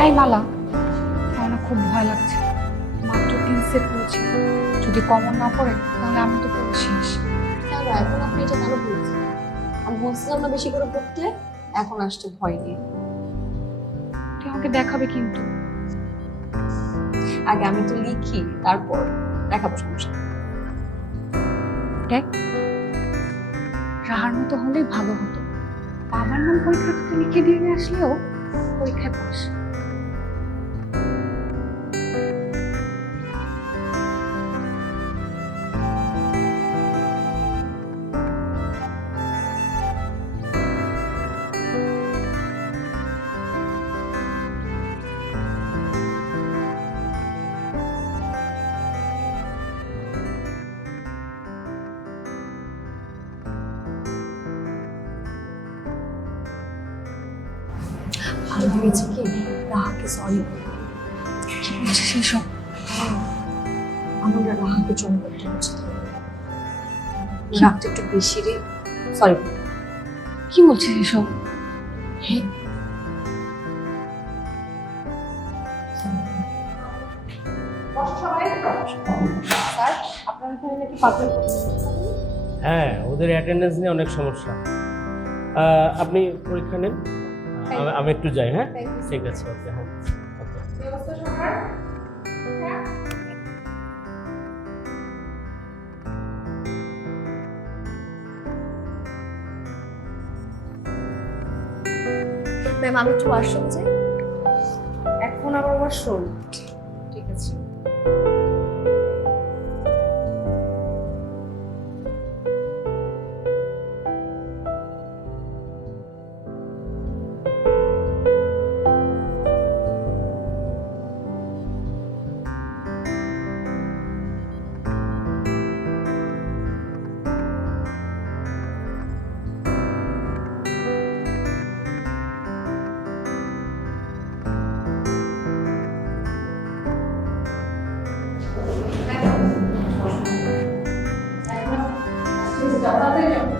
তাই মালা? আমার না খুব ভয় লাগছে। মাত্র তিন সেট পড়েছি। যদি কমন না পড়ে তাহলে আমি তো পুরো শেষ কেন? এখন আপনি এটা কেন বলছেন আমি বলছিলাম না বেশি করে পড়তে এখন আসছে ভয় নিয়ে। তুই আমাকে দেখাবে কিন্তু। আগে আমি তো লিখি তারপর দেখাবো সমস্যা দেখ। রাহার মতো হলেই ভালো হতো। বাবার নাম পরীক্ষাটাতে লিখে দিয়ে আসলেও পরীক্ষায় পাস। হয়েছে কি? রাহাকে সরি সেসব আমরা রাহাকে করতে হচ্ছে একটু বেশি রে। সরি কি বলছিস এসব হ্যাঁ হ্যাঁ ওদের অ্যাটেন্ডেন্স নিয়ে অনেক সমস্যা। আপনি পরীক্ষা নেন। আমি- আমি একটু যাই হ্যাঁ? ঠিক আছে ওকে হ্যাঁ। ম্যাম আমি একটু ওয়াশরুম যাই। এখন আবার ওয়াশরুম ঠিক আছে। 하거든요.